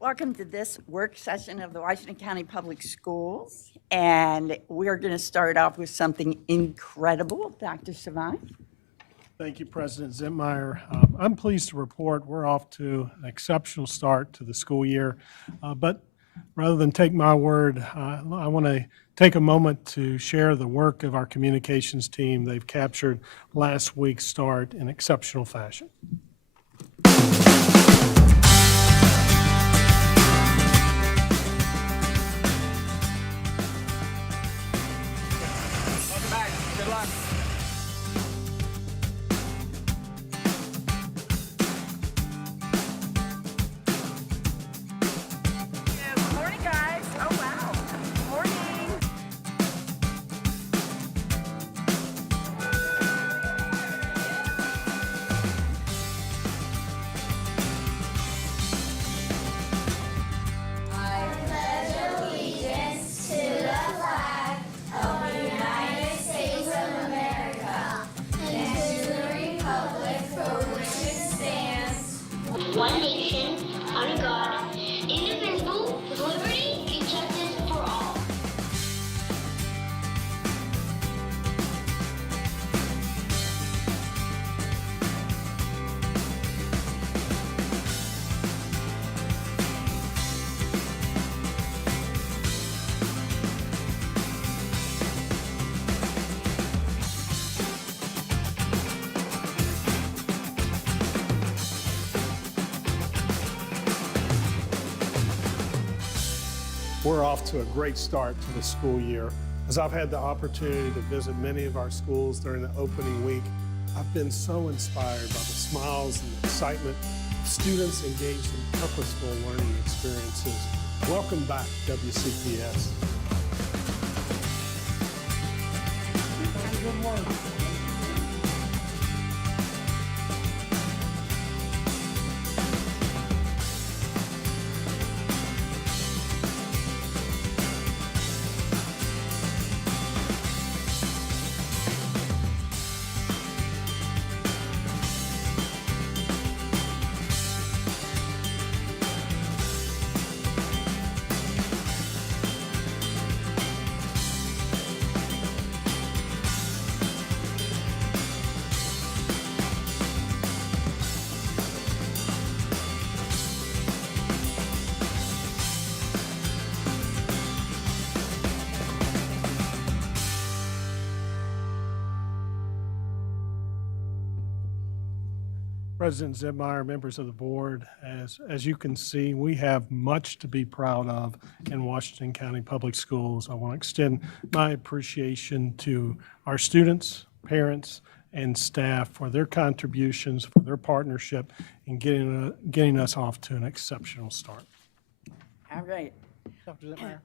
Welcome to this work session of the Washington County Public Schools. And we're going to start off with something incredible. Dr. Savant. Thank you, President Zentmeyer. I'm pleased to report we're off to an exceptional start to the school year. But rather than take my word, I want to take a moment to share the work of our communications team. They've captured last week's start in exceptional fashion. Welcome back. Good luck. Good morning, guys. Oh, wow. Morning. One nation, under God, indivisible, with liberty and justice for all. We're off to a great start to the school year. As I've had the opportunity to visit many of our schools during the opening week, I've been so inspired by the smiles and the excitement of students engaged in purposeful learning experiences. Welcome back, WCPS. Good morning. President Zentmeyer, members of the board, as you can see, we have much to be proud of in Washington County Public Schools. I want to extend my appreciation to our students, parents, and staff for their contributions, for their partnership in getting us off to an exceptional start. All right. Dr. Zentmeyer.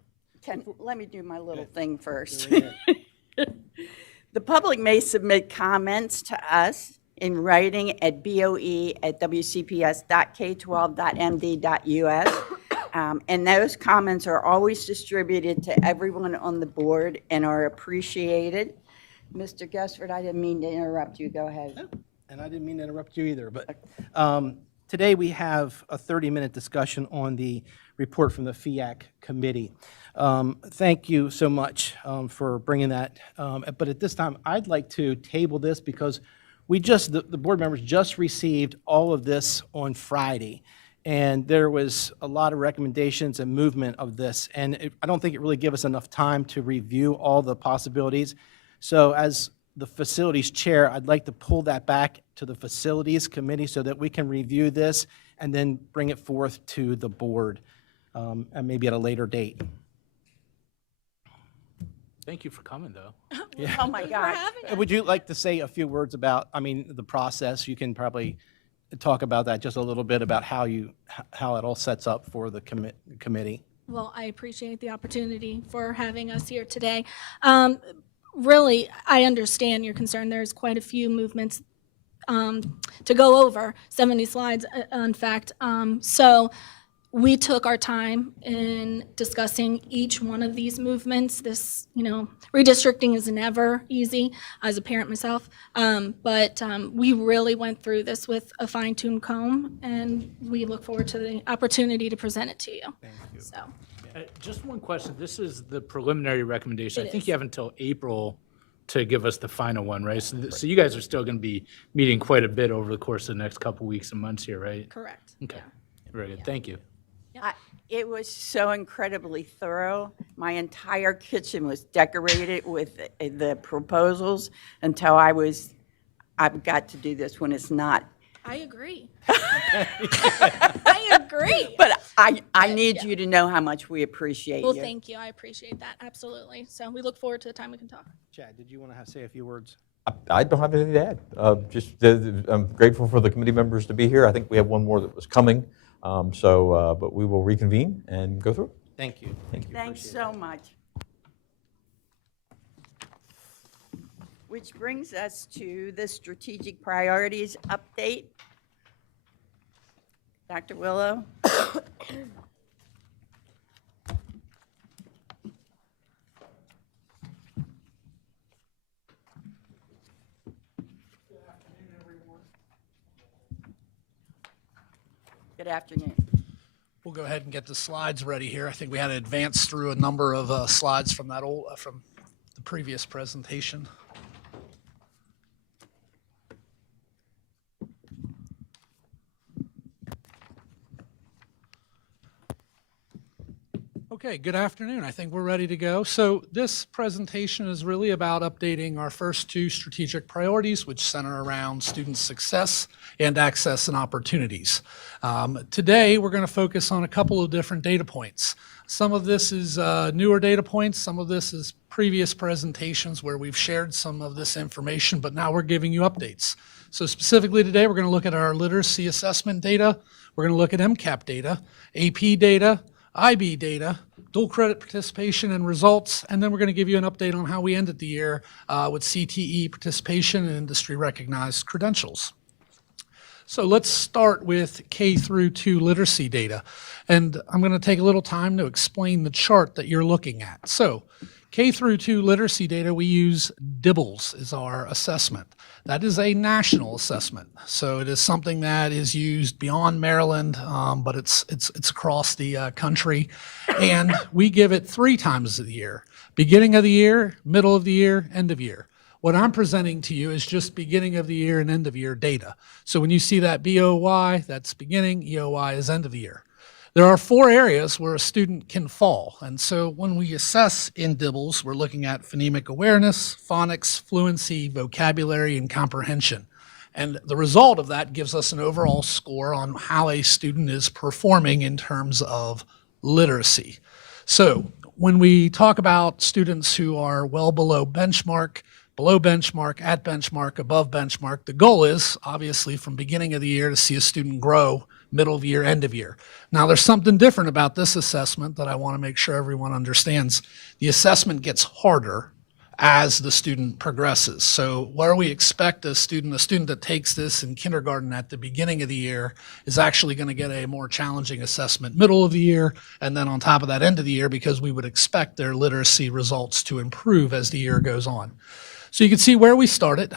Let me do my little thing first. The public may submit comments to us in writing at boe@wcps.k12.md.us. And those comments are always distributed to everyone on the board and are appreciated. Mr. Gessford, I didn't mean to interrupt you. Go ahead. And I didn't mean to interrupt you either, but today we have a 30-minute discussion on the report from the FIAC committee. Thank you so much for bringing that. But at this time, I'd like to table this because the board members just received all of this on Friday, and there was a lot of recommendations and movement of this, and I don't think it really gave us enough time to review all the possibilities. So as the facilities chair, I'd like to pull that back to the facilities committee so that we can review this and then bring it forth to the board, and maybe at a later date. Thank you for coming, though. Yeah. Oh, my God. Would you like to say a few words about, the process? You can probably talk about that just a little bit about how it all sets up for the committee. Well, I appreciate the opportunity for having us here today. Really, I understand your concern. There's quite a few movements to go over, 70 slides, in fact. So we took our time in discussing each one of these movements. This, redistricting is never easy as a parent myself, but we really went through this with a fine-tuned comb, and we look forward to the opportunity to present it to you. Thank you. So, Just one question. This is the preliminary recommendation. I It think is. you have until April to give us the final one, right? So you guys are still going to be meeting quite a bit over the course of the next couple weeks and months here, right? correct. Okay, very good. Thank you. It was so incredibly thorough. My entire kitchen was decorated with the proposals until I've got to do this when it's not. I agree. I agree. But I need you to know how much we appreciate Well, you. thank you. I appreciate that. Absolutely. So we look forward to the time we can talk. Chad, did you want to say a few words? I don't have anything to add. I'm grateful for the committee members to be here. I think we have one more that was coming. But we will reconvene and go through. Thank you. Thanks so much. Which brings us to the strategic priorities update. Dr. Willow? Good afternoon. We'll go ahead and get the slides ready here. I think we had to advance through a number of slides from from the previous presentation. Okay, good afternoon. I think we're ready to go. So this presentation is really about updating our first two strategic priorities, which center around student success and access and opportunities. Today, we're going to focus on a couple of different data points. Some of this is newer data points. Some of this is previous presentations where we've shared some of this information, but now we're giving you updates. So specifically today, we're going to look at our literacy assessment data. We're going to look at MCAP data, AP data, IB data, dual credit participation and results, and then we're going to give you an update on how we ended the year with CTE participation and industry recognized credentials. So let's start with K through 2 literacy data. And I'm going to take a little time to explain the chart that you're looking at. So K through 2 literacy data, we use DIBELS as our assessment. That is a national assessment. So it is something that is used beyond Maryland, but it's across the country. And we give it 3 times a year: beginning of the year, middle of the year, end of year. What I'm presenting to you is just beginning of the year and end of year data. So when you see that BOY, that's beginning, EOY is end of the year. There are 4 areas where a student can fall. And so when we assess in DIBELS, we're looking at phonemic awareness, phonics, fluency, vocabulary, and comprehension. And the result of that gives us an overall score on how a student is performing in terms of literacy. So when we talk about students who are well below benchmark, at benchmark, above benchmark, the goal is obviously from beginning of the year to see a student grow, middle of year, end of year. Now there's something different about this assessment that I want to make sure everyone understands. The assessment gets harder as the student progresses. So where we expect a student that takes this in kindergarten at the beginning of the year is actually going to get a more challenging assessment middle of the year, and then on top of that end of the year, because we would expect their literacy results to improve as the year goes on. So you can see where we started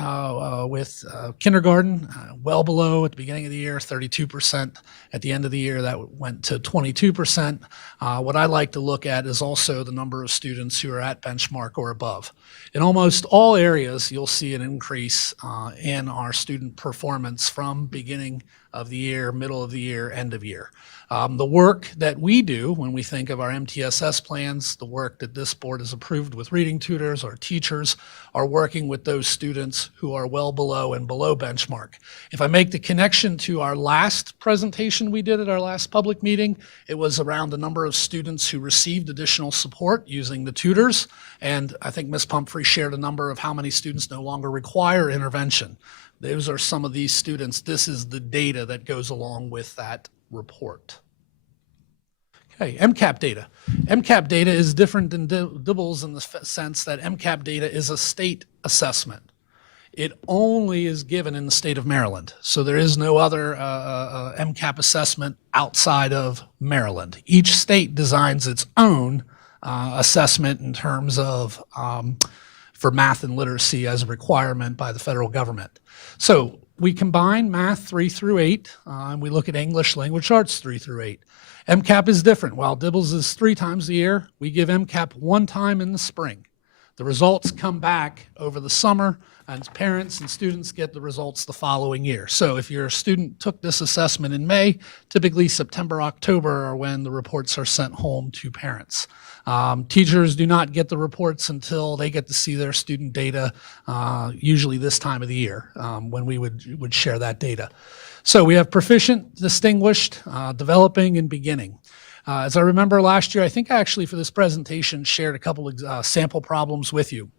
with kindergarten, well below at the beginning of the year, 32%. At the end of the year, that went to 22%. What I like to look at is also the number of students who are at benchmark or above. In almost all areas, you'll see an increase in our student performance from beginning of the year, middle of the year, end of year. The work that we do when we think of our MTSS plans, the work that this board has approved with reading tutors, our teachers are working with those students who are well below and below benchmark. If I make the connection to our last presentation we did at our last public meeting, it was around the number of students who received additional support using the tutors. And I think Ms. Pumphrey shared a number of how many students no longer require intervention. Those are some of these students. This is the data that goes along with that report. Okay, MCAP data. MCAP data is different than DIBELS in the sense that MCAP data is a state assessment. It only is given in the state of Maryland. So there is no other MCAP assessment outside of Maryland. Each state designs its own assessment in terms of for math and literacy as a requirement by the federal government. So we combine math 3 through 8, and we look at English language arts 3 through 8. MCAP is different. While DIBELS is 3 times a year, we give MCAP 1 time in the spring. The results come back over the summer, and parents and students get the results the following year. So if your student took this assessment in May, typically September, October are when the reports are sent home to parents. Teachers do not get the reports until they get to see their student data, usually this time of the year, when we would share that data. So we have proficient, distinguished, developing, and beginning. As I remember last year, I think actually for this presentation shared a couple of sample problems with you.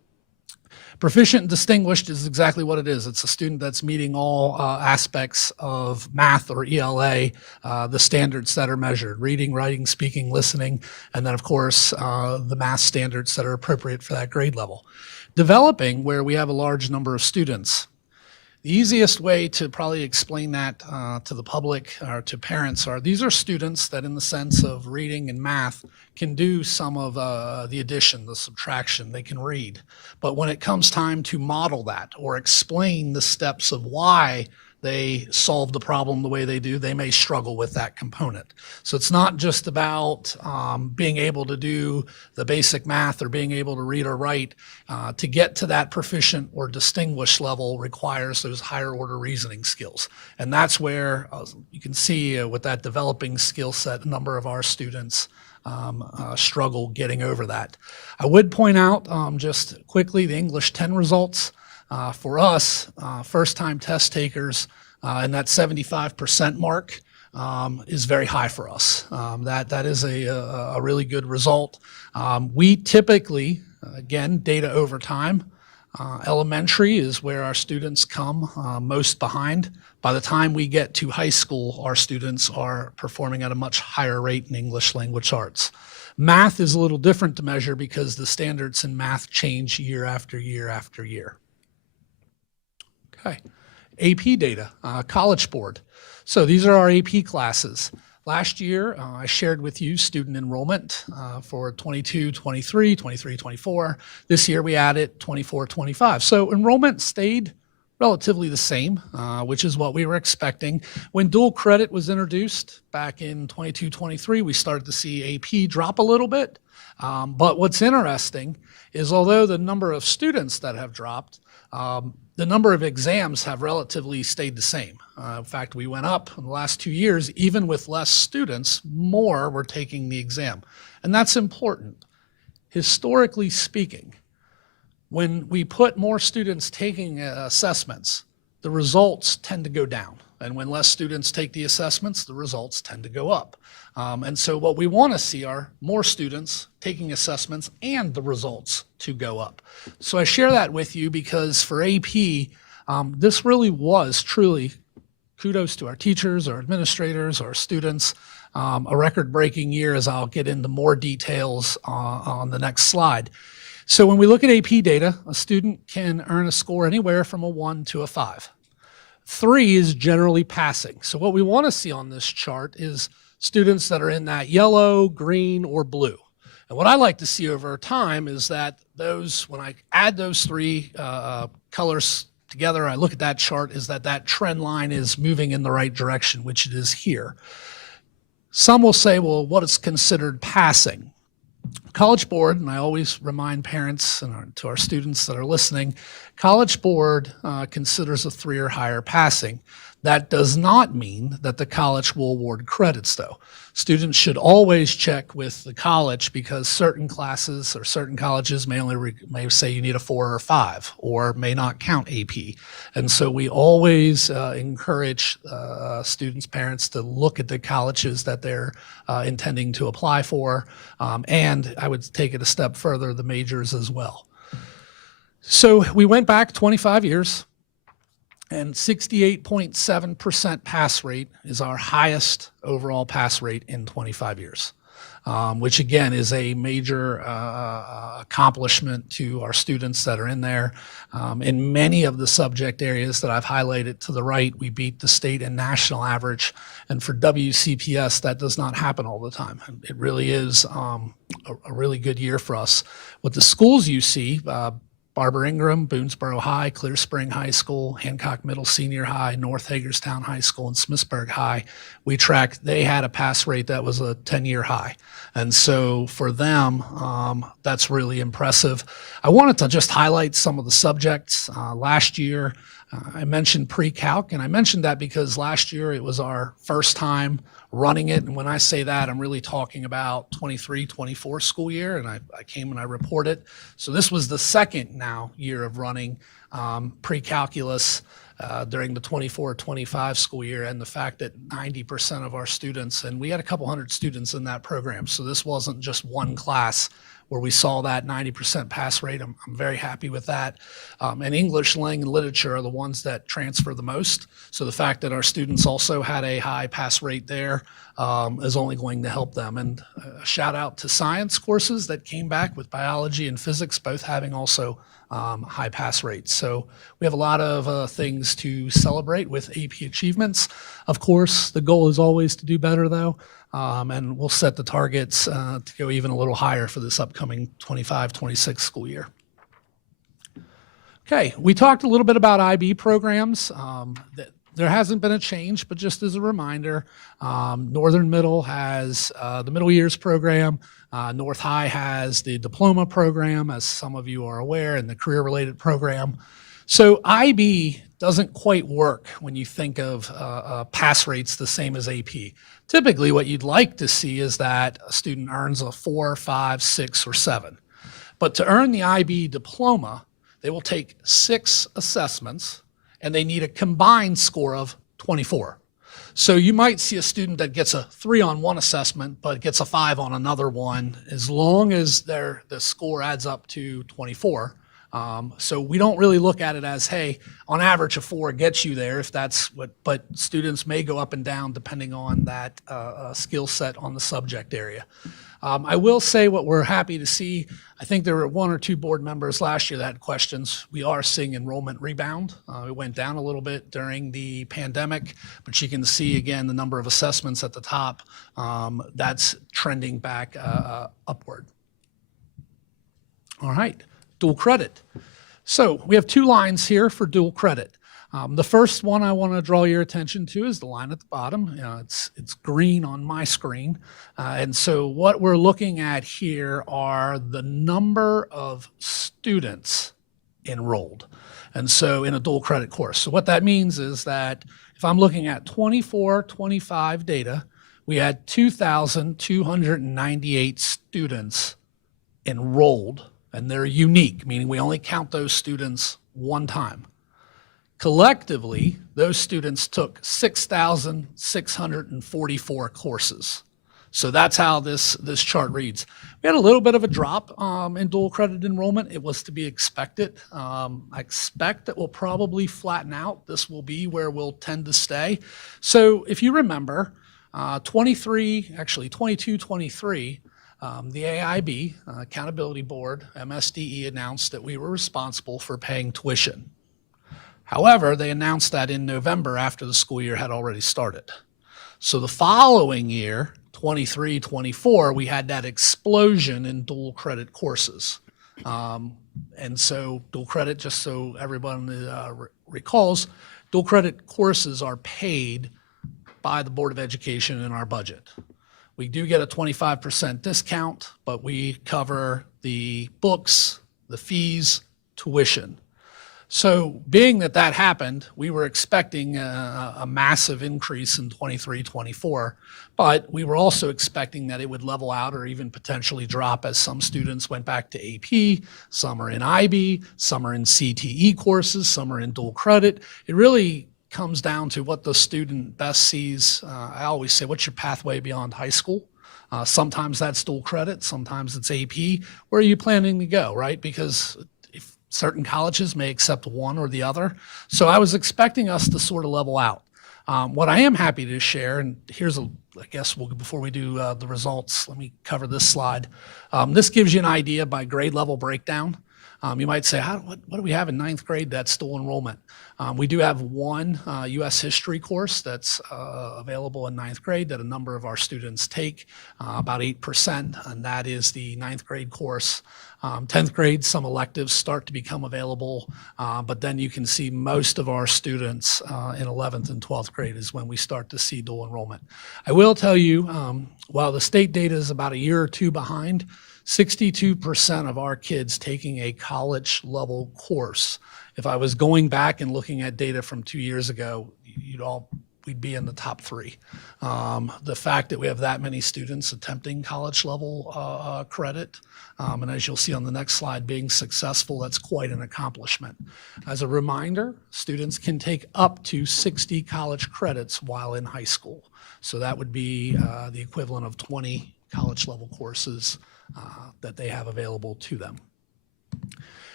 Proficient and distinguished is exactly what it is. It's a student that's meeting all aspects of math or ELA, the standards that are measured: reading, writing, speaking, listening, and then of course the math standards that are appropriate for that grade level. Developing, where we have a large number of students. The easiest way to probably explain that to the public or to parents are these are students that in the sense of reading and math can do some of the addition, the subtraction, they can read. But when it comes time to model that or explain the steps of why they solve the problem the way they do, they may struggle with that component. So it's not just about being able to do the basic math or being able to read or write. To get to that proficient or distinguished level requires those higher order reasoning skills. And that's where you can see with that developing skill set, a number of our students struggle getting over that. I would point out just quickly the English 10 results. For us, first-time test takers, and that 75% mark is very high for us. That is a really good result. We typically, again, data over time, elementary is where our students come most behind. By the time we get to high school, our students are performing at a much higher rate in English language arts. Math is a little different to measure because the standards in math change year after year after year. Okay, AP data, College Board. So these are our AP classes. Last year, I shared with you student enrollment for 22, 23, 23, 24. This year we added 24, 25. So enrollment stayed relatively the same, which is what we were expecting. When dual credit was introduced back in 22, 23, we started to see AP drop a little bit. But what's interesting is although the number of students that have dropped, the number of exams have relatively stayed the same. In fact, we went up in the last 2 years, even with less students, more were taking the exam. And that's important. Historically speaking, when we put more students taking assessments, the results tend to go down. And when less students take the assessments, the results tend to go up. And so what we want to see are more students taking assessments and the results to go up. So I share that with you because for AP, this really was truly, kudos to our teachers, our administrators, our students, a record-breaking year, as I'll get into more details on the next slide. So when we look at AP data, a student can earn a score anywhere from a 1 to a 5. 3 is generally passing. So what we want to see on this chart is students that are in that yellow, green, or blue. And what I like to see over time is that when I add those 3 colors together, I look at that chart, is that trend line is moving in the right direction, which it is here. Some will say, well, what is considered passing? College Board, and I always remind parents and to our students that are listening, College Board considers a 3 or higher passing. That does not mean that the college will award credits, though. Students should always check with the college because certain classes or certain colleges may say you need a 4 or 5 or may not count AP. And so we always encourage students, parents to look at the colleges that they're intending to apply for. And I would take it a step further, the majors as well. So we went back 25 years. And 68.7% pass rate is our highest overall pass rate in 25 years. which again is a major accomplishment to our students that are in there. In many of the subject areas that I've highlighted to the right, we beat the state and national average. And for WCPS, that does not happen all the time. It really is a really good year for us. With the schools you see, Barbara Ingram, Boonesboro High, Clear Spring High School, Hancock Middle Senior High, North Hagerstown High School, and Smithsburg High, we tracked, they had a pass rate that was a 10-year high. And so for them, that's really impressive. I wanted to just highlight some of the subjects. Last year, I mentioned pre-calc, and I mentioned that because last year it was our first time running it. And when I say that, I'm really talking about 23-24 school year, and I came and I reported. So this was the second now year of running pre-calculus during the 24-25 school year, and the fact that 90% of our students, and we had a couple hundred students in that program, so this wasn't just one class where we saw that 90% pass rate. I'm very happy with that. And English, Lang, and Literature are the ones that transfer the most. So the fact that our students also had a high pass rate there is only going to help them. And a shout out to science courses that came back with biology and physics, both having also high pass rates. So we have a lot of things to celebrate with AP achievements. Of course, the goal is always to do better though. And we'll set the targets to go even a little higher for this upcoming 25-26 school year. Okay, we talked a little bit about IB programs. There hasn't been a change, but just as a reminder, Northern Middle has the Middle Years program. North High has the diploma program, as some of you are aware, and the career-related program. So IB doesn't quite work when you think of pass rates the same as AP. Typically, what you'd like to see is that a student earns a 4, 5, 6, or 7. But to earn the IB diploma, they will take 6 assessments, and they need a combined score of 24. So you might see a student that gets a 3 on one assessment, but gets a 5 on another one, as long as the score adds up to 24. So we don't really look at it as, hey, on average a 4 gets you there, if that's what, but students may go up and down depending on that skill set on the subject area. I will say what we're happy to see, I think there were 1 or 2 board members last year that had questions. We are seeing enrollment rebound. It went down a little bit during the pandemic, but you can see again the number of assessments at the top, that's trending back upward. All right. Dual credit. So we have 2 lines here for dual credit. The first one I want to draw your attention to is the line at the bottom. It's green on my screen. And so what we're looking at here are the number of students enrolled. And so in a dual credit course. So what that means is that if I'm looking at 24-25 data, we had 2,298 students enrolled. And they're unique, meaning we only count those students one time. Collectively, those students took 6,644 courses. So that's how this chart reads. We had a little bit of a drop in dual credit enrollment. It was to be expected. I expect that we'll probably flatten out. This will be where we'll tend to stay. So if you remember, 22-23, the AIB, Accountability Board, MSDE, announced that we were responsible for paying tuition. However, they announced that in November after the school year had already started. So the following year, 23-24, we had that explosion in dual credit courses. And so dual credit, just so everyone recalls, dual credit courses are paid by the Board of Education in our budget. We do get a 25% discount, but we cover the books, the fees, tuition. So being that that happened, we were expecting a massive increase in 23-24, but we were also expecting that it would level out or even potentially drop as some students went back to AP, some are in IB, some are in CTE courses, some are in dual credit. It really comes down to what the student best sees. I always say, what's your pathway beyond high school? Sometimes that's dual credit, sometimes it's AP. Where are you planning to go, right? Because if certain colleges may accept one or the other. So I was expecting us to sort of level out. What I am happy to share, and here's a I guess before we do the results, let me cover this slide. This gives you an idea by grade level breakdown. You might say, what do we have in ninth grade that's dual enrollment? We do have one U.S. history course that's available in ninth grade that a number of our students take, about 8%, and that is the ninth grade course. 10th grade, some electives start to become available, but then you can see most of our students in 11th and 12th grade is when we start to see dual enrollment. I will tell you, while the state data is about a year or two behind, 62% of our kids taking a college level course. If I was going back and looking at data from 2 years ago, we'd be in the top three. The fact that we have that many students attempting college level credit, and as you'll see on the next slide, being successful, that's quite an accomplishment. As a reminder, students can take up to 60 college credits while in high school. So that would be the equivalent of 20 college level courses that they have available to them.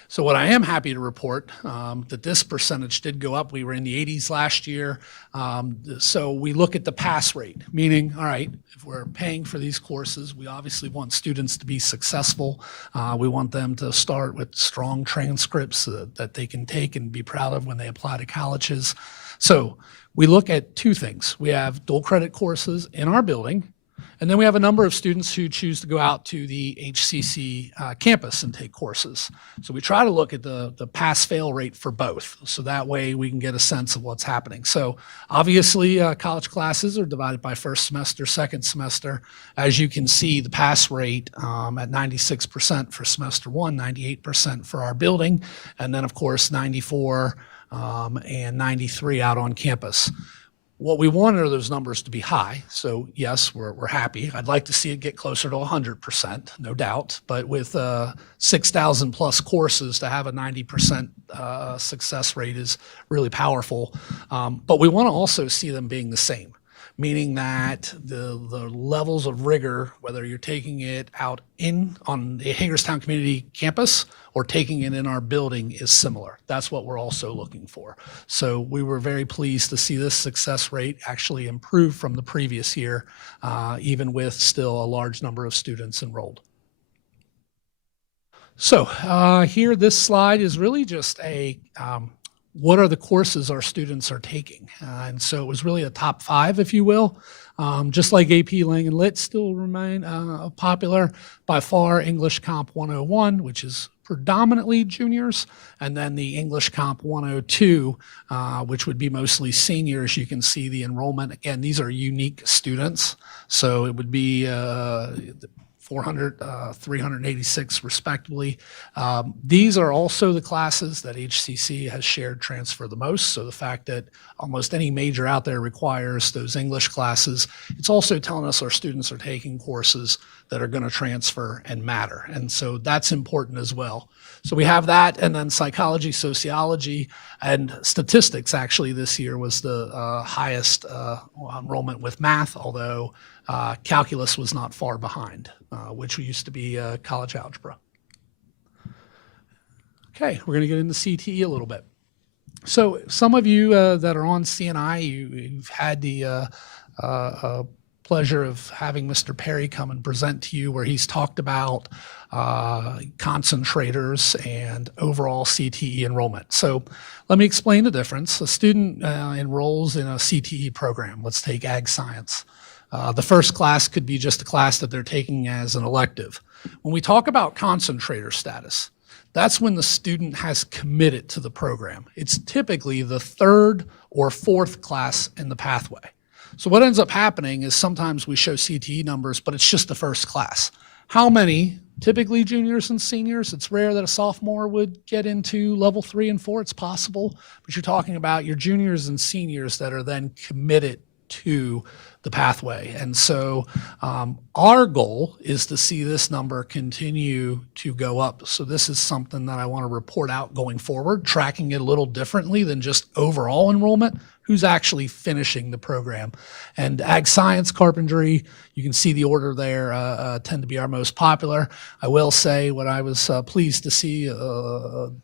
So what I am happy to report, that this percentage did go up. We were in the 80s last year. So we look at the pass rate, meaning, all right, if we're paying for these courses, we obviously want students to be successful. We want them to start with strong transcripts that they can take and be proud of when they apply to colleges. So we look at two things. We have dual credit courses in our building, and then we have a number of students who choose to go out to the HCC campus and take courses. So we try to look at the pass-fail rate for both, so that way we can get a sense of what's happening. So obviously, college classes are divided by first semester, second semester. As you can see, the pass rate at 96% for semester one, 98% for our building, and then of course 94 and 93 out on campus. What we want are those numbers to be high. So yes, we're happy. I'd like to see it get closer to 100%, no doubt. But with 6,000 plus courses, to have a 90% success rate is really powerful. But we want to also see them being the same, meaning that the levels of rigor, whether you're taking it out on the Hagerstown Community Campus or taking it in our building, is similar. That's what we're also looking for. So we were very pleased to see this success rate actually improve from the previous year, even with still a large number of students enrolled. So here, this slide is really just a what are the courses our students are taking? And so it was really a top 5, if you will. Just like AP Lang and Lit still remain popular. By far, English Comp 101, which is predominantly juniors, and then the English Comp 102, which would be mostly seniors. You can see the enrollment. Again, these are unique students, so it would be 400, 386 respectively. These are also the classes that HCC has shared transfer the most. So the fact that almost any major out there requires those English classes, it's also telling us our students are taking courses that are going to transfer and matter. And so that's important as well. So we have that, and then psychology, sociology, and statistics actually this year was the highest enrollment with math, although calculus was not far behind, which used to be college algebra. Okay, we're going to get into CTE a little bit. So some of you that are on CNI, you've had the pleasure of having Mr. Perry come and present to you, where he's talked about concentrators and overall CTE enrollment. So let me explain the difference. A student enrolls in a CTE program. Let's take Ag Science. The first class could be just a class that they're taking as an elective. When we talk about concentrator status, that's when the student has committed to the program. It's typically the 3rd or 4th class in the pathway. So what ends up happening is sometimes we show CTE numbers, but it's just the first class. How many? Typically juniors and seniors. It's rare that a sophomore would get into level 3 and 4. It's possible, but you're talking about your juniors and seniors that are then committed to the pathway. And so our goal is to see this number continue to go up. So this is something that I want to report out going forward, tracking it a little differently than just overall enrollment, who's actually finishing the program. And Ag Science, Carpentry, you can see the order there, tend to be our most popular. I will say what I was pleased to see,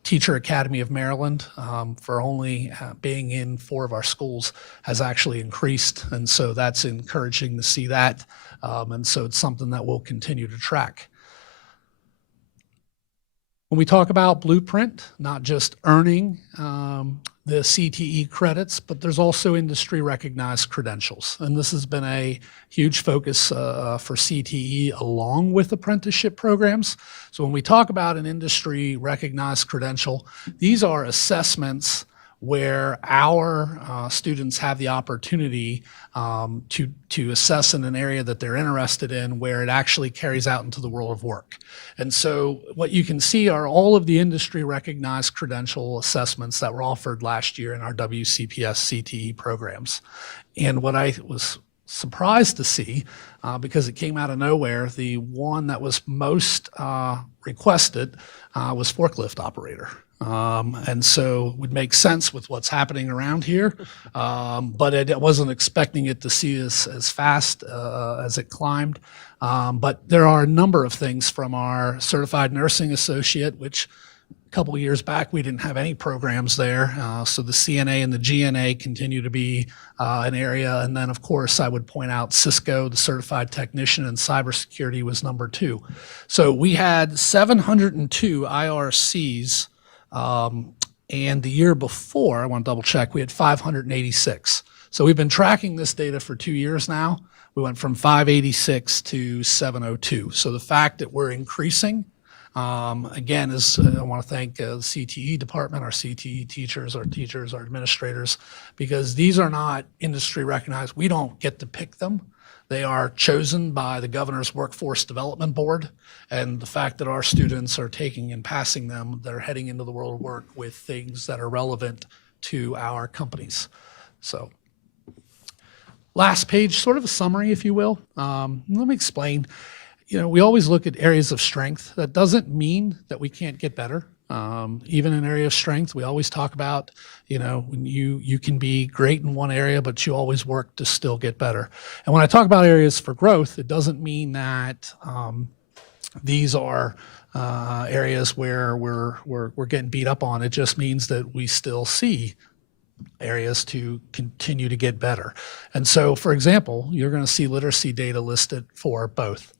Teacher Academy of Maryland, for only being in 4 of our schools, has actually increased. And so that's encouraging to see that. And so it's something that we'll continue to track. When we talk about Blueprint, not just earning the CTE credits, but there's also industry recognized credentials. And this has been a huge focus for CTE along with apprenticeship programs. So when we talk about an industry recognized credential, these are assessments where our students have the opportunity to assess in an area that they're interested in, where it actually carries out into the world of work. And so what you can see are all of the industry recognized credential assessments that were offered last year in our WCPS CTE programs. And what I was surprised to see, because it came out of nowhere, the one that was most requested was forklift operator. And so it would make sense with what's happening around here, but I wasn't expecting it to see as fast as it climbed. But there are a number of things from our certified nursing associate, which a couple of years back we didn't have any programs there. So the CNA and the GNA continue to be an area. And then, of course, I would point out Cisco, the certified technician, and cybersecurity was number 2. So we had 702 IRCs. And the year before, I want to double check, we had 586. So we've been tracking this data for 2 years now. We went from 586 to 702. So the fact that we're increasing, again, is I want to thank the CTE department, our CTE teachers, our administrators, because these are not industry recognized. We don't get to pick them. They are chosen by the Governor's Workforce Development Board, and the fact that our students are taking and passing them, they're heading into the world of work with things that are relevant to our companies. So last page, sort of a summary, if you will. Let me explain. We always look at areas of strength. That doesn't mean that we can't get better. Even in area of strength, we always talk about, when you can be great in one area, but you always work to still get better. And when I talk about areas for growth, it doesn't mean that these are areas where we're getting beat up on. It just means that we still see areas to continue to get better. And so, for example, you're going to see literacy data listed for both.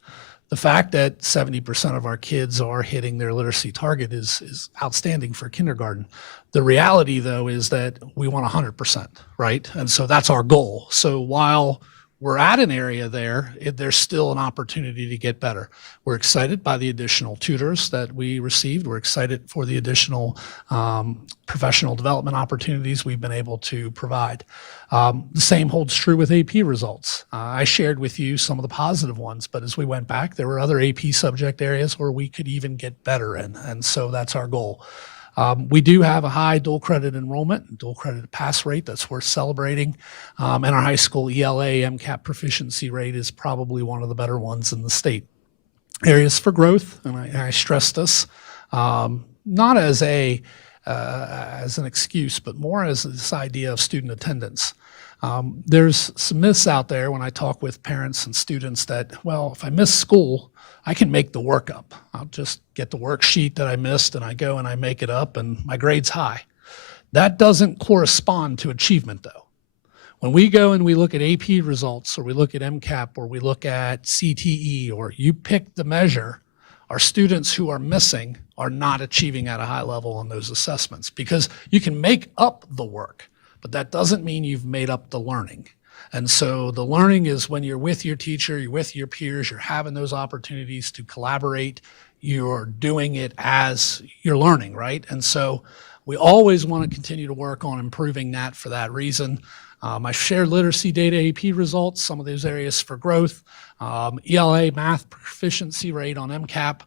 The fact that 70% of our kids are hitting their literacy target is outstanding for kindergarten. The reality, though, is that we want 100%, right? And so that's our goal. So while we're at an area there, there's still an opportunity to get better. We're excited by the additional tutors that we received. We're excited for the additional professional development opportunities we've been able to provide. The same holds true with AP results. I shared with you some of the positive ones, but as we went back, there were other AP subject areas where we could even get better in, and so that's our goal. We do have a high dual credit enrollment, dual credit pass rate that's worth celebrating. And our high school ELA MCAP proficiency rate is probably one of the better ones in the state. Areas for growth, and I stress this, not as an excuse, but more as this idea of student attendance. There's some myths out there when I talk with parents and students that, well, if I miss school, I can make the work up. I'll just get the worksheet that I missed and I go and I make it up and my grade's high. That doesn't correspond to achievement, though. When we go and we look at AP results, or we look at MCAP, or we look at CTE, or you pick the measure, our students who are missing are not achieving at a high level on those assessments, because you can make up the work, but that doesn't mean you've made up the learning. And so the learning is when you're with your teacher, you're with your peers, you're having those opportunities to collaborate, you're doing it as you're learning, right? And so we always want to continue to work on improving that for that reason. I shared literacy data AP results, some of those areas for growth, ELA math proficiency rate on MCAP.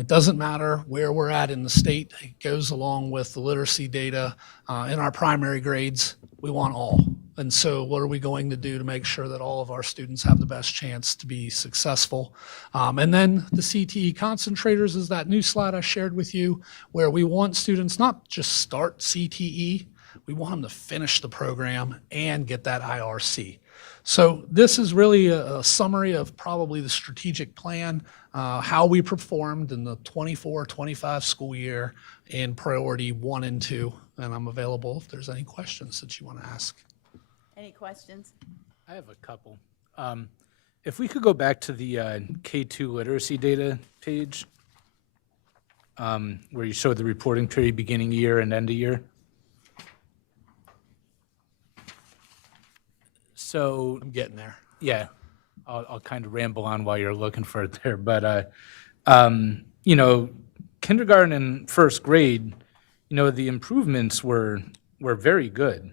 It doesn't matter where we're at in the state. It goes along with the literacy data in our primary grades. We want all. And so what are we going to do to make sure that all of our students have the best chance to be successful? And then the CTE concentrators is that new slide I shared with you, where we want students not just start CTE, we want them to finish the program and get that IRC. So this is really a summary of probably the strategic plan, how we performed in the 24-25 school year in priority 1 and 2. And I'm available if there's any questions that you want to ask. Any questions? I have a couple. If we could go back to the K2 literacy data page, where you showed the reporting period beginning year and end of year. So, I'm getting there. yeah, I'll kind of ramble on while you're looking for it there. But, kindergarten and first grade, the improvements were very good.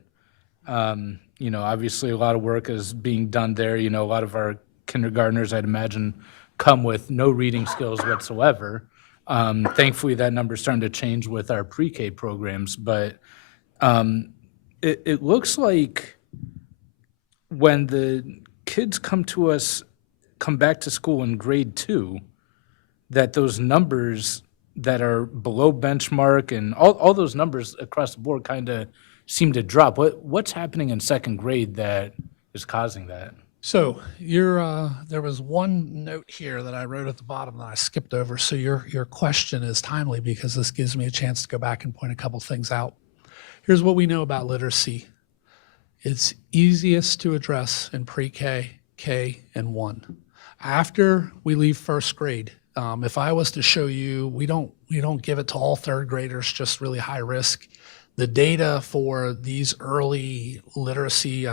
Obviously a lot of work is being done there. A lot of our kindergartners, I'd imagine, come with no reading skills whatsoever. Thankfully, that number's starting to change with our pre-K programs, but it looks like when the kids come back to school in grade 2, that those numbers that are below benchmark and all those numbers across the board kind of seem to drop. What's happening in second grade that is causing that? So there was one note here that I wrote at the bottom that I skipped over. So your question is timely because this gives me a chance to go back and point a couple things out. Here's what we know about literacy. It's easiest to address in pre-K, K, and 1. After we leave first grade, if I was to show you, we don't give it to all third graders, just really high risk. The data for these early literacy,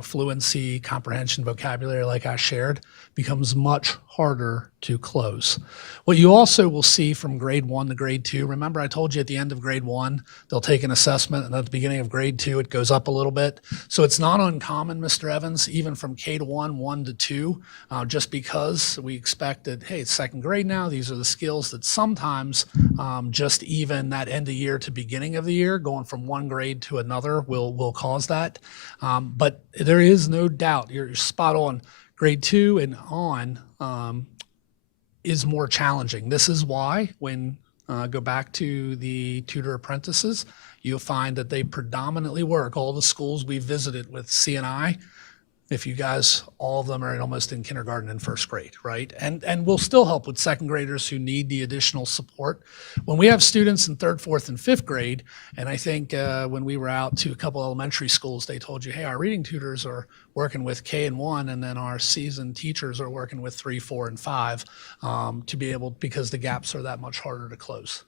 fluency, comprehension, vocabulary, like I shared, becomes much harder to close. What you also will see from grade 1 to grade 2, remember I told you at the end of grade 1, they'll take an assessment, and at the beginning of grade 2, it goes up a little bit. So it's not uncommon, Mr. Evans, even from K to 1, 1 to 2, just because we expect that, hey, it's second grade now, these are the skills that sometimes just even that end of year to beginning of the year, going from one grade to another will cause that. But there is no doubt, you're spot on, grade 2 and on is more challenging. This is why when go back to the tutor apprentices, you'll find that they predominantly work, all the schools we visited with CNI, if you guys, all of them are almost in kindergarten and first grade, right? And we'll still help with second graders who need the additional support. When we have students in third, fourth, and fifth grade, and I think when we were out to a couple elementary schools, they told you, hey, our reading tutors are working with K and 1, and then our seasoned teachers are working with 3, 4, and 5 to be able, because the gaps are that much harder to close.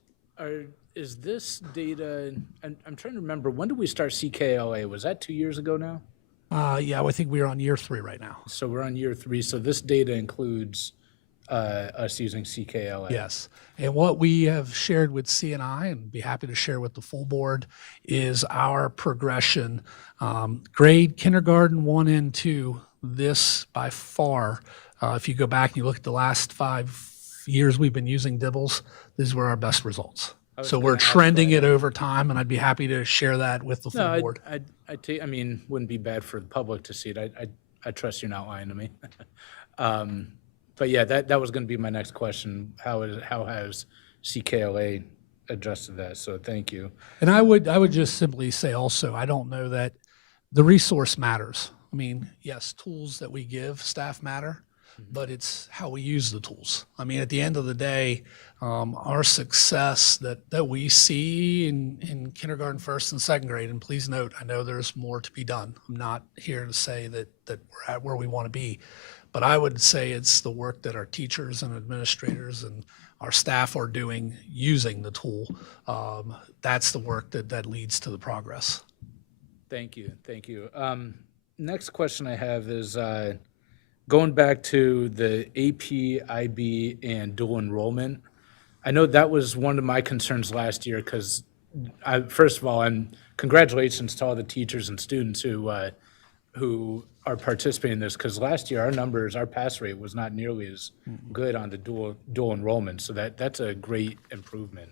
Is this data, I'm trying to remember, when did we start CKLA? Was that 2 years ago now? Yeah, I think we're on year 3 right now. So we're on year 3, so this data includes us using CKLA? Yes. And what we have shared with CNI, and be happy to share with the full board, is our progression. Grade kindergarten 1 and 2, this by far, if you go back and you look at the last 5 years we've been using DIBELS, these were our best results. So we're trending it over time, and I'd be happy to share that with the full board. I mean, wouldn't be bad for the public to see it. I trust you're not lying to me. But yeah, that was going to be my next question. How has CKLA adjusted that? So thank you. And I would just simply say also, I don't know that the resource matters. I mean, yes, tools that we give staff matter, but it's how we use the tools. I mean, at the end of the day, our success that we see in kindergarten, first and second grade, and please note, I know there's more to be done. I'm not here to say that we're at where we want to be, but I would say it's the work that our teachers and administrators and our staff are doing using the tool. That's the work that leads to the progress. Thank you. Next question I have is going back to the AP, IB, and dual enrollment. I know that was one of my concerns last year because, first of all, congratulations to all the teachers and students who are participating in this, because last year our pass rate was not nearly as good on the dual enrollment, so that's a great improvement.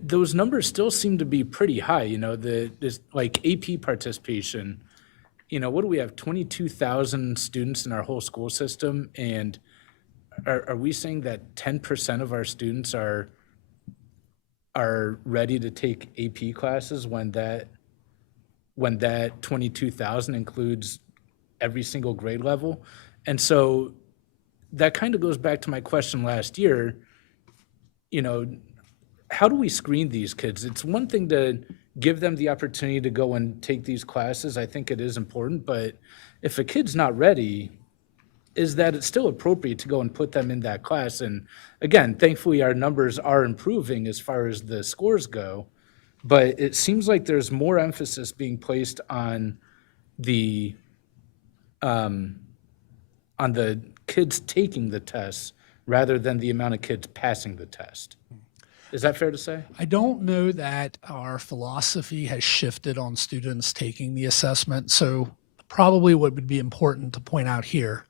Those numbers still seem to be pretty high, this like AP participation. What do we have, 22,000 students in our whole school system, and are we saying that 10% of our students are ready to take AP classes when that 22,000 includes every single grade level? And so that kind of goes back to my question last year. how do we screen these kids? It's one thing to give them the opportunity to go and take these classes. I think it is important, but if a kid's not ready, is that it's still appropriate to go and put them in that class? And again, thankfully, our numbers are improving as far as the scores go, but it seems like there's more emphasis being placed on the kids taking the tests rather than the amount of kids passing the test. Is that fair to say? I don't know that our philosophy has shifted on students taking the assessment. So probably what would be important to point out here,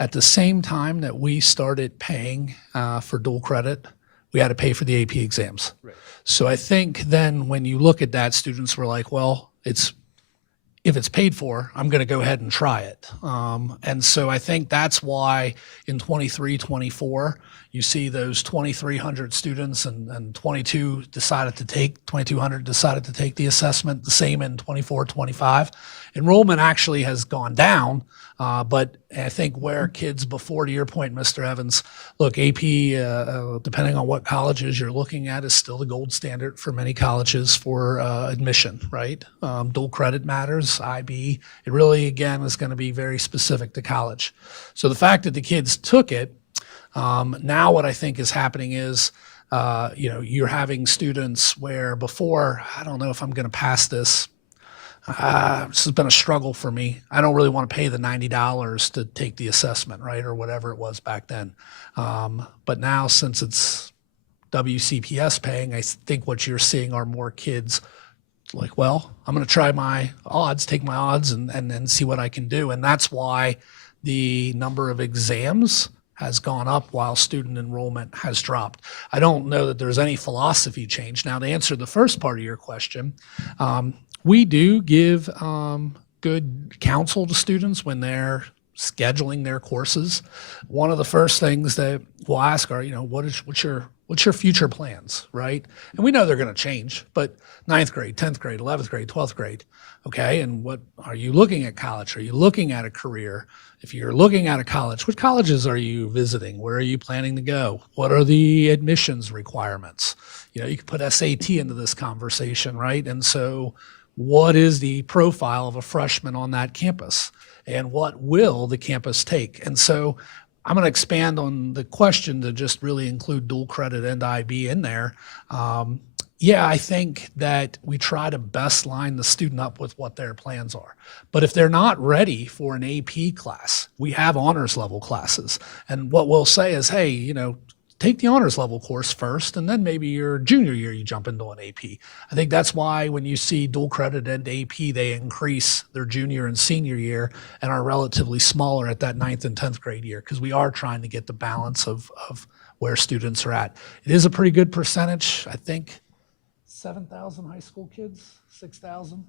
at the same time that we started paying for dual credit, we had to pay for the AP exams. Right. So I think then when you look at that, students were like, well, if it's paid for, I'm going to go ahead and try it. And so I think that's why in 23, 24, you see those 2,300 students and 2200 decided to take the assessment, the same in 24, 25. Enrollment actually has gone down, but I think where kids before, to your point, Mr. Evans, look, AP, depending on what colleges you're looking at, is still the gold standard for many colleges for admission, right? Dual credit matters, IB. It really, again, is going to be very specific to college. So the fact that the kids took it, now what I think is happening is, you're having students where before, I don't know if I'm going to pass this. This has been a struggle for me. I don't really want to pay the $90 to take the assessment, right, or whatever it was back then. But now, since it's WCPS paying, I think what you're seeing are more kids like, well, I'm going to try my odds, take my odds, and see what I can do. And that's why the number of exams has gone up while student enrollment has dropped. I don't know that there's any philosophy change. Now, to answer the first part of your question, we do give good counsel to students when they're scheduling their courses. One of the first things that we'll ask are, what's your future plans, right? And we know they're going to change, but 9th grade, 10th grade, 11th grade, 12th grade, okay? And what are you looking at college? Are you looking at a career? If you're looking at a college, what colleges are you visiting? Where are you planning to go? What are the admissions requirements? You can put SAT into this conversation, right? And so what is the profile of a freshman on that campus? And what will the campus take? And so I'm going to expand on the question to just really include dual credit and IB in there. I think that we try to best line the student up with what their plans are. But if they're not ready for an AP class, we have honors level classes. And what we'll say is, hey, take the honors level course first, and then maybe your junior year you jump into an AP. I think that's why when you see dual credit and AP, they increase their junior and senior year and are relatively smaller at that 9th and 10th grade year, because we are trying to get the balance of where students are at. It is a pretty good percentage, I think, 7,000 high school kids, 6,000.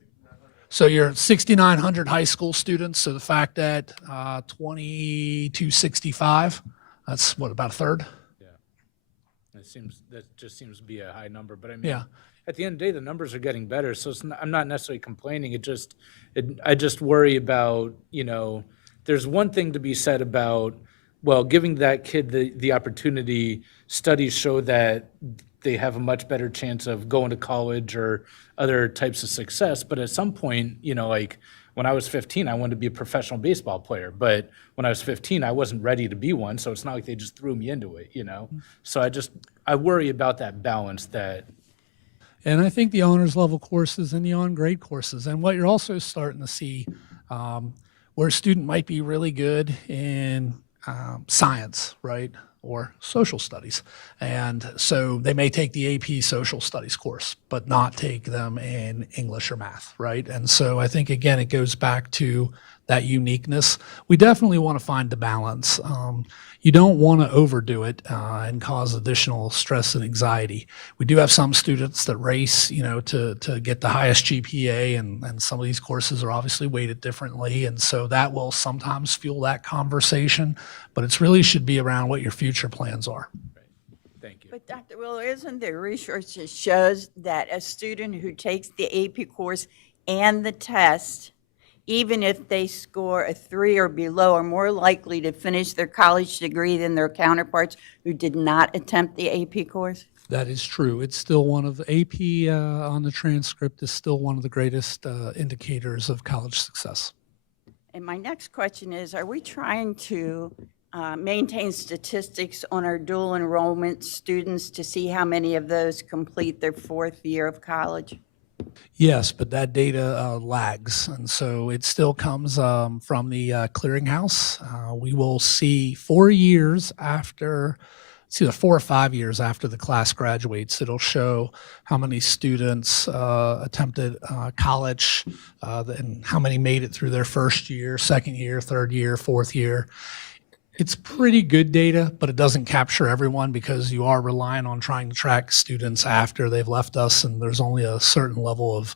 So you're 6,900 high school students, so the fact that 2,265, that's what, about a third? That just seems to be a high number, but I mean, Yeah. at the end of the day, the numbers are getting better. So I'm not necessarily complaining. I just worry about, there's one thing to be said about, well, giving that kid the opportunity. Studies show that they have a much better chance of going to college or other types of success. But at some point, like when I was 15, I wanted to be a professional baseball player. But when I was 15, I wasn't ready to be one. So it's not like they just threw me into it, So I worry about that balance that. And I think the honors level courses and the on-grade courses, and what you're also starting to see, where a student might be really good in science, right, or social studies. And so they may take the AP social studies course, but not take them in English or math, right? And so I think, again, it goes back to that uniqueness. We definitely want to find the balance. You don't want to overdo it and cause additional stress and anxiety. We do have some students that race, to get the highest GPA, and some of these courses are obviously weighted differently, and so that will sometimes fuel that conversation, but it really should be around what your future plans are. Thank you. But Dr. Will, isn't there research that shows that a student who takes the AP course and the test, even if they score a 3 or below, are more likely to finish their college degree than their counterparts who did not attempt the AP course? That is true. It's still one of the AP on the transcript is still one of the greatest indicators of college success. And my next question is, are we trying to maintain statistics on our dual enrollment students to see how many of those complete their fourth year of college? Yes, but that data lags, and so it still comes from the clearinghouse. We will see 4 years after, it's either 4 or 5 years after the class graduates. It'll show how many students attempted college and how many made it through their first year, second year, third year, fourth year. It's pretty good data, but it doesn't capture everyone because you are relying on trying to track students after they've left us, and there's only a certain level of,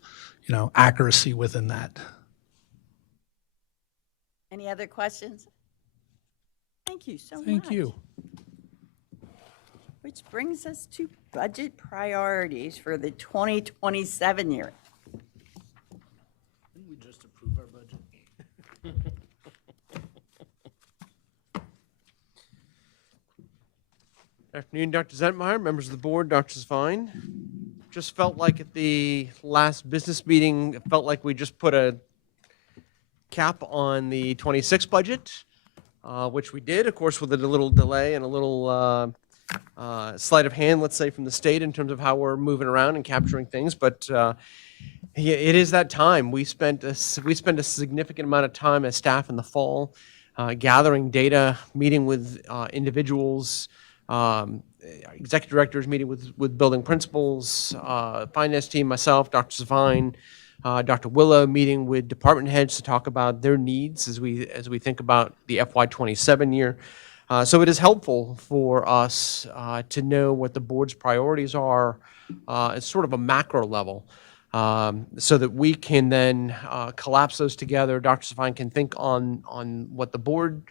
accuracy within that. Any other questions? Thank you so much. Thank you. Which brings us to budget priorities for the 2027 year. Didn't we just approve our budget? Afternoon, Dr. Zentmeyer, members of the board, Dr. Zvine. Just felt like at the last business meeting, it felt like we just put a cap on the 26 budget, which we did, of course, with a little delay and a little sleight of hand, let's say, from the state in terms of how we're moving around and capturing things. But it is that time. We spent a significant amount of time as staff in the fall gathering data, meeting with individuals, executive directors, meeting with building principals, finance team, myself, Dr. Zvine, Dr. Willow, meeting with department heads to talk about their needs as we think about the FY27 year. So it is helpful for us to know what the board's priorities are at sort of a macro level, so that we can then collapse those together. Dr. Zvine can think on what the board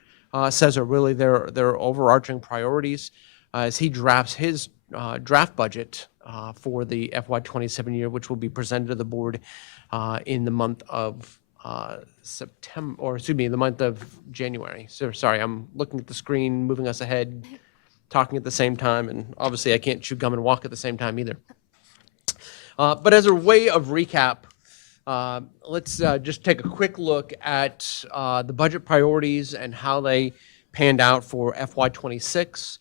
says are really their overarching priorities as he drafts his draft budget for the FY27 year, which will be presented to the board in the month of the month of January. So sorry, I'm looking at the screen, moving us ahead, talking at the same time, and obviously I can't chew gum and walk at the same time either. But as a way of recap, let's just take a quick look at the budget priorities and how they panned out for FY26.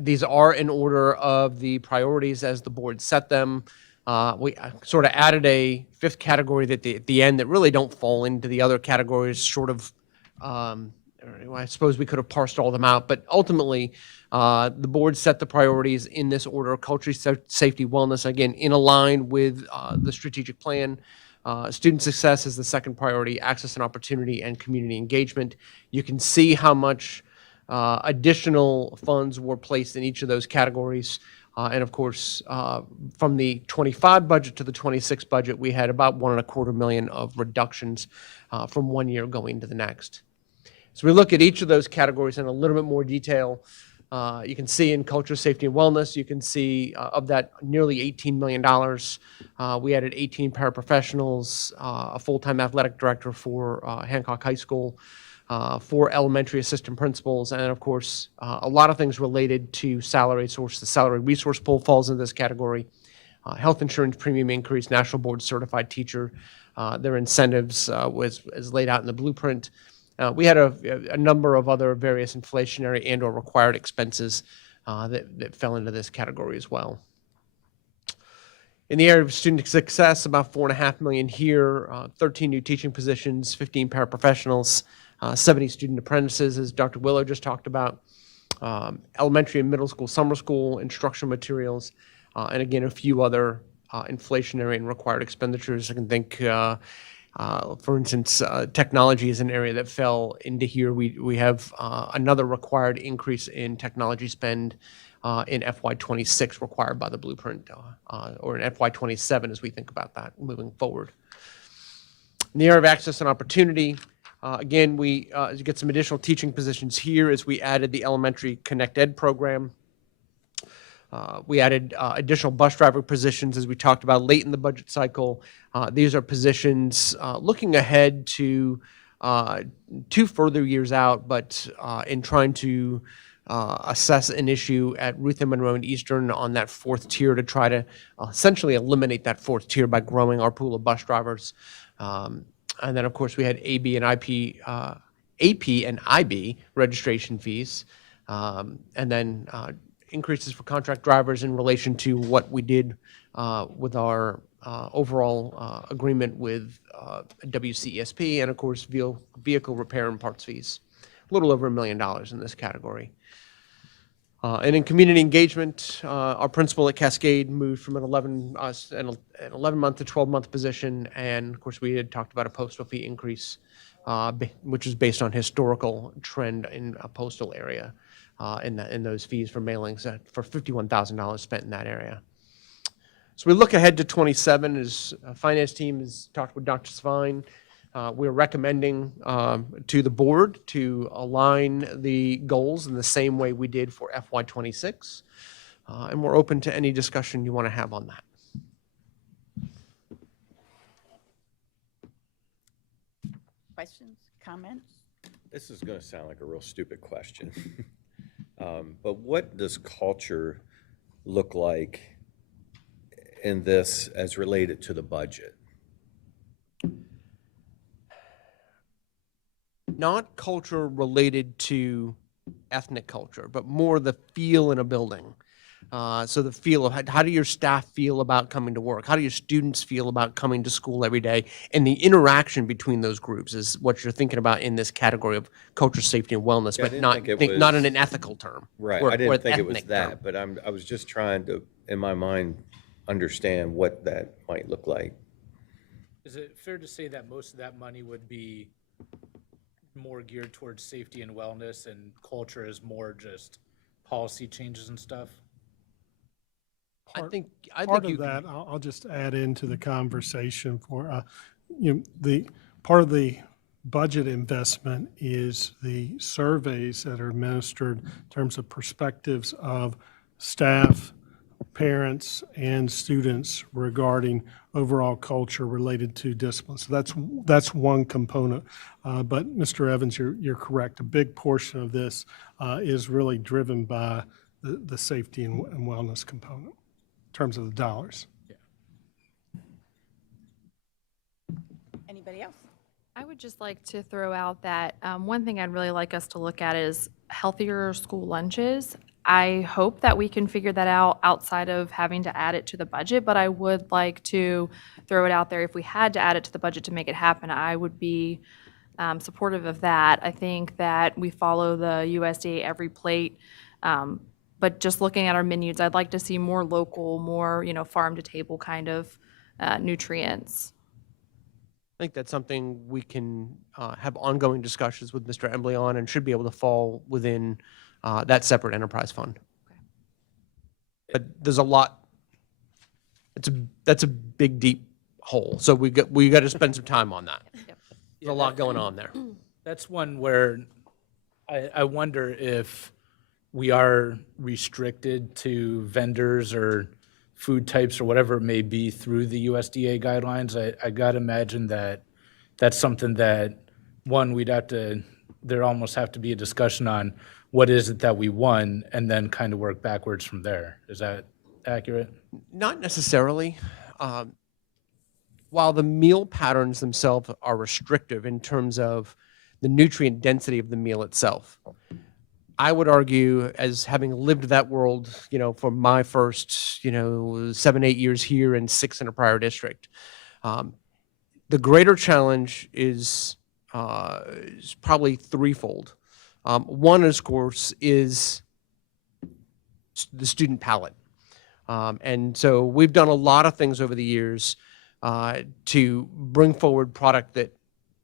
These are in order of the priorities as the board set them. We sort of added a fifth category at the end that really don't fall into the other categories, sort of, I suppose we could have parsed all them out, but ultimately, the board set the priorities in this order: culture, safety, wellness, again, in line with the strategic plan. Student success is the second priority, access and opportunity, and community engagement. You can see how much additional funds were placed in each of those categories. And of course, from the 25 budget to the 26 budget, we had about $1.25 million of reductions from one year going to the next. So we look at each of those categories in a little bit more detail. You can see in culture, safety, and wellness, you can see of that nearly $18 million, we added 18 paraprofessionals, a full-time athletic director for Hancock High School, 4 elementary assistant principals, and of course, a lot of things related to salary source. The salary resource pool falls into this category. Health insurance premium increase, National Board Certified Teacher, their incentives was laid out in the blueprint. We had a number of other various inflationary and or required expenses that fell into this category as well. In the area of student success, about $4.5 million here, 13 new teaching positions, 15 paraprofessionals, 70 student apprentices, as Dr. Willow just talked about, elementary and middle school, summer school, instructional materials, and again, a few other inflationary and required expenditures. I can think, for instance, technology is an area that fell into here. We have another required increase in technology spend in FY26 required by the blueprint, or in FY27 as we think about that moving forward. In the area of access and opportunity, again, we get some additional teaching positions here as we added the Elementary Connect Ed program. We added additional bus driver positions as we talked about late in the budget cycle. These are positions looking ahead to 2 further years out, but in trying to assess an issue at Ruth M. Monroe and Eastern on that fourth tier to try to essentially eliminate that fourth tier by growing our pool of bus drivers. And then, of course, we had AP and IB registration fees, and then increases for contract drivers in relation to what we did with our overall agreement with WCESP, and of course, vehicle repair and parts fees. A little over $1 million in this category. And in community engagement, our principal at Cascade moved from an 11-month to 12-month position, and of course, we had talked about a postal fee increase, which is based on historical trend in a postal area, in those fees for mailings for $51,000 spent in that area. So we look ahead to 27 as a finance team has talked with Dr. Svine. We're recommending to the board to align the goals in the same way we did for FY26. And we're open to any discussion you want to have on that. Questions, comments? This is going to sound like a real stupid question. But what does culture look like in this as related to the budget? Not culture related to ethnic culture, but more the feel in a building. So the feel of how do your staff feel about coming to work? How do your students feel about coming to school every day? And the interaction between those groups is what you're thinking about in this category of culture, safety, and wellness, Yeah, I but didn't not think it not was- in an ethical term. Right, or- I or didn't think it was ethnic term. that, but I was just trying to, in my mind, understand what that might look like. Is it fair to say that most of that money would be more geared towards safety and wellness, and culture is more just policy changes and stuff? I think Part you of could- that, I'll just add into the conversation for, the, part of the budget investment is the surveys that are administered in terms of perspectives of staff, parents, and students regarding overall culture related to discipline. So that's one component. But Mr. Evans, you're correct. A big portion of this is really driven by the safety and wellness component in terms of the dollars. Anybody else? I would just like to throw out that one thing I'd really like us to look at is healthier school lunches. I hope that we can figure that out outside of having to add it to the budget, but I would like to throw it out there. If we had to add it to the budget to make it happen, I would be supportive of that. I think that we follow the USDA Every Plate, but just looking at our menus, I'd like to see more local, more, farm to table kind of nutrients. I think that's something we can have ongoing discussions with Mr. Embley on, and should be able to fall within that separate enterprise fund. But there's a lot, that's a big, deep hole. So we got to spend some time on that. There's a lot going on there. That's one where I wonder if we are restricted to vendors or food types or whatever it may be through the USDA guidelines. I gotta imagine that that's something that, one, there almost have to be a discussion on what is it that we won, and then kind of work backwards from there. Is that accurate? Not necessarily. While the meal patterns themselves are restrictive in terms of the nutrient density of the meal itself, I would argue, as having lived that world, for my first, 7, 8 years here and 6 in a prior district, the greater challenge is probably threefold. One, of course, is the student palate. And so we've done a lot of things over the years to bring forward product that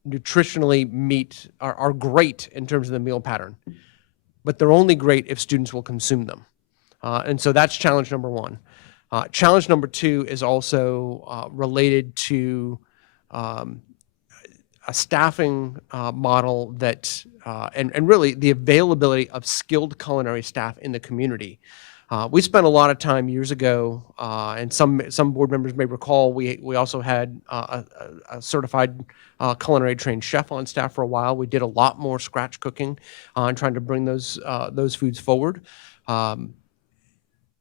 nutritionally are great in terms of the meal pattern, but they're only great if students will consume them. And so that's challenge number one. Challenge number two is also related to a staffing model that, and really the availability of skilled culinary staff in the community. We spent a lot of time years ago, and some board members may recall, we also had a certified culinary trained chef on staff for a while. We did a lot more scratch cooking and trying to bring those foods forward.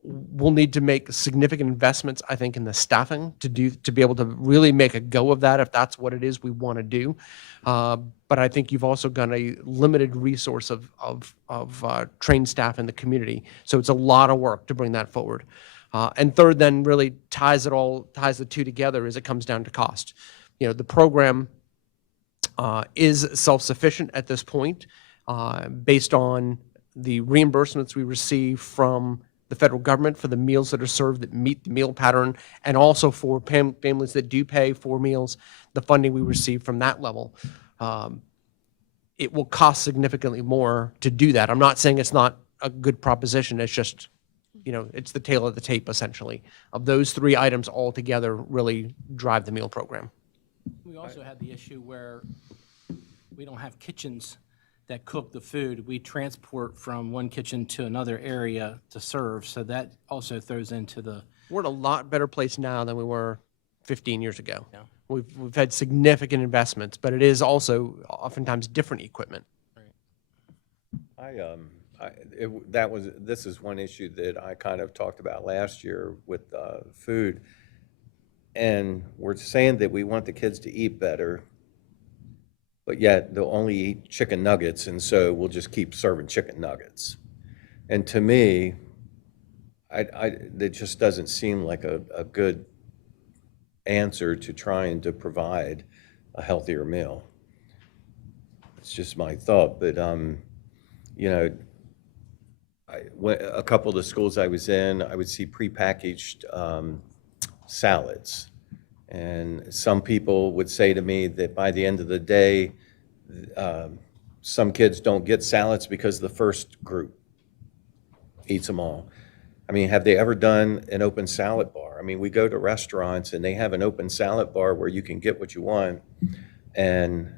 We'll need to make significant investments, I think, in the staffing to be able to really make a go of that if that's what it is we want to do. But I think you've also got a limited resource of trained staff in the community. So it's a lot of work to bring that forward. And third, then really ties the two together is it comes down to cost. You know, the program is self-sufficient at this point based on the reimbursements we receive from the federal government for the meals that are served that meet the meal pattern, and also for families that do pay for meals, the funding we receive from that level. It will cost significantly more to do that. I'm not saying it's not a good proposition. It's just, you know, it's the tail of the tape, essentially, of those three items all together really drive the meal program. We also had the issue where we don't have kitchens that cook the food. We transport from one kitchen to another area to serve, so that also throws into the. We're in a lot better place now than we were 15 years ago. Yeah. We've had significant investments, but it is also oftentimes different equipment. This is one issue that I kind of talked about last year with food. And we're saying that we want the kids to eat better, but yet they'll only eat chicken nuggets, and so we'll just keep serving chicken nuggets. And to me, it just doesn't seem like a good answer to trying to provide a healthier meal. It's just my thought, but you know, a couple of the schools I was in, I would see prepackaged salads. And some people would say to me that by the end of the day, some kids don't get salads because the first group eats them all. I mean, have they ever done an open salad bar? I mean, we go to restaurants and they have an open salad bar where you can get what you want. And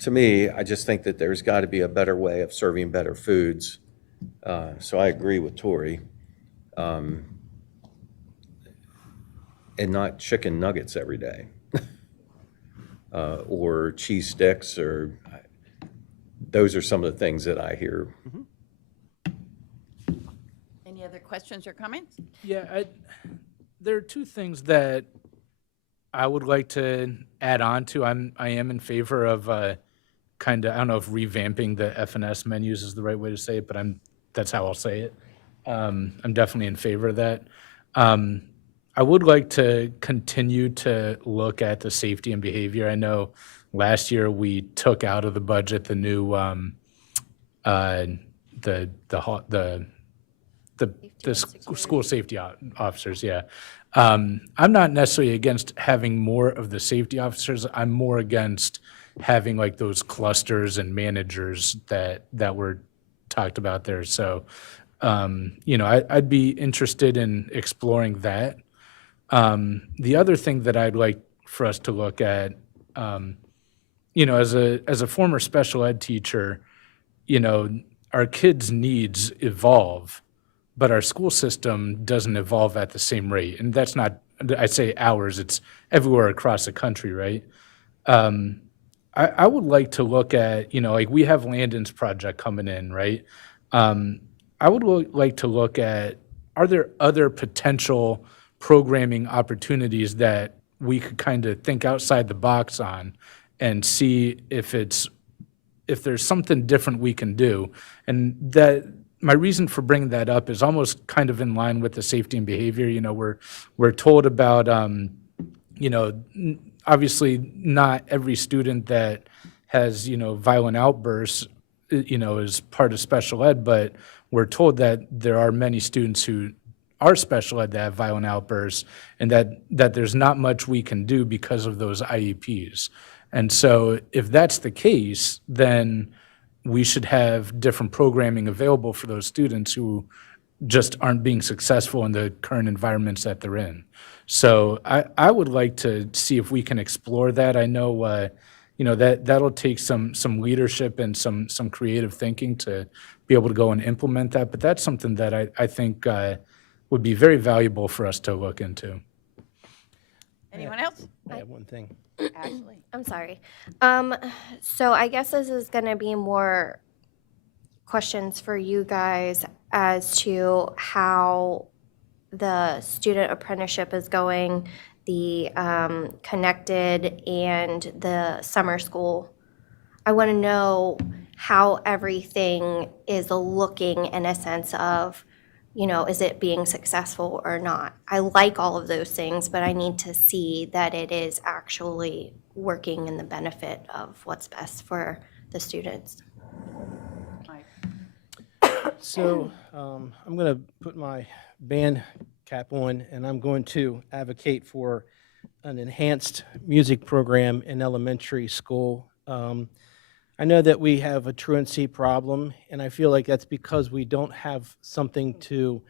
to me, I just think that there's got to be a better way of serving better foods. So I agree with Tori. And not chicken nuggets every day, or cheese sticks, or those are some of the things that I hear. Any other questions or comments? Yeah, there are two things that I would like to add on to. I am in favor of kind of, I don't know if revamping the F&S menus is the right way to say it, but that's how I'll say it. I'm definitely in favor of that. I would like to continue to look at the safety and behavior. I know last year we took out of the budget the new school safety officers. Yeah, I'm not necessarily against having more of the safety officers. I'm more against having like those clusters and managers that were talked about there. So, you know, I'd be interested in exploring that. The other thing that I'd like for us to look at, you know, as a former special ed teacher, you know, our kids' needs evolve, but our school system doesn't evolve at the same rate. And that's not, I say ours, it's everywhere across the country, right? I would like to look at, you know, like we have Landon's project coming in, right? I would like to look at, are there other potential programming opportunities that we could kind of think outside the box on and see if there's something different we can do. And that my reason for bringing that up is almost kind of in line with the safety and behavior. You know, we're told about, you know, obviously not every student that has, you know, violent outbursts, you know, is part of special ed, but we're told that there are many students who are special ed that have violent outbursts, and that there's not much we can do because of those IEPs. And so if that's the case, then we should have different programming available for those students who just aren't being successful in the current environments that they're in. So I would like to see if we can explore that. I know you know, that'll take some leadership and some creative thinking to be able to go and implement that. But that's something that I think would be very valuable for us to look into. Anyone else? I have one thing. Ashley? I'm sorry. So I guess this is going to be more questions for you guys as to how the student apprenticeship is going, the connected and the summer school. I want to know how everything is looking in a sense of, you know, is it being successful or not? I like all of those things, but I need to see that it is actually working in the benefit of what's best for the students. So I'm going to put my band cap on, and I'm going to advocate for an enhanced music program in elementary school. I know that we have a truancy problem, and I feel like that's because we don't have something to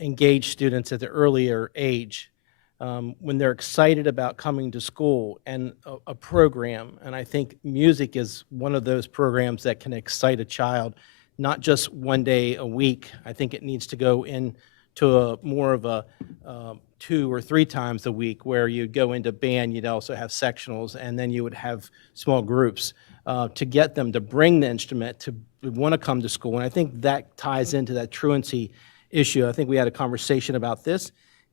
engage students at the earlier age. When they're excited about coming to school and a program, and I think music is one of those programs that can excite a child, not just one day a week. I think it needs to go into a more of a 2 or 3 times a week, where you'd go into band, you'd also have sectionals, and then you would have small groups to get them to bring the instrument, to want to come to school. And I think that ties into that truancy issue. I think we had a conversation about this,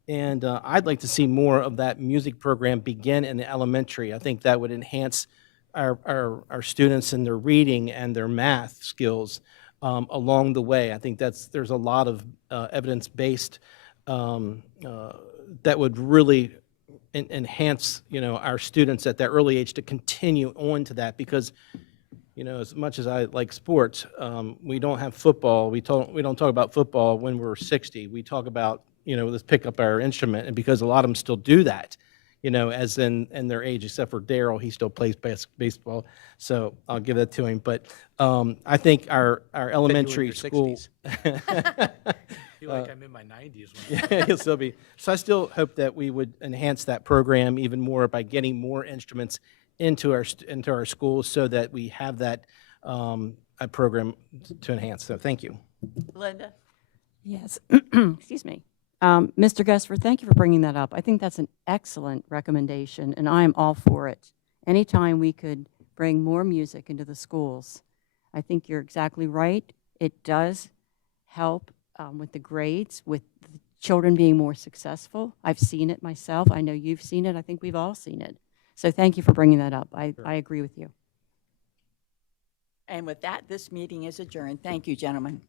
and I'd like to see more of that music program begin in the elementary. I think that would enhance our students in their reading and their math skills along the way. I think there's a lot of evidence-based that would really enhance, you know, our students at that early age to continue on to that, because, you know, as much as I like sports, we don't have football. We don't talk about football when we're 60. We talk about, you know, let's pick up our instrument, and because a lot of them still do that, you know, as in their age, except for Daryl, he still plays baseball, so I'll give that to him. But I think our elementary your school. 60s. I feel like I'm in my 90s. Yeah, he'll still be. So I still hope that we would enhance that program even more by getting more instruments into our schools, so that we have that a program to enhance. So thank you. Linda? Yes, excuse me. Mr. Gusper, thank you for bringing that up. I think that's an excellent recommendation, and I am all for it. Anytime we could bring more music into the schools, I think you're exactly right. It does help with the grades, with the children being more successful. I've seen it myself. I know you've seen it. I think we've all seen it. So thank you for bringing that up. I agree with you. And with that, this meeting is adjourned. Thank you, gentlemen.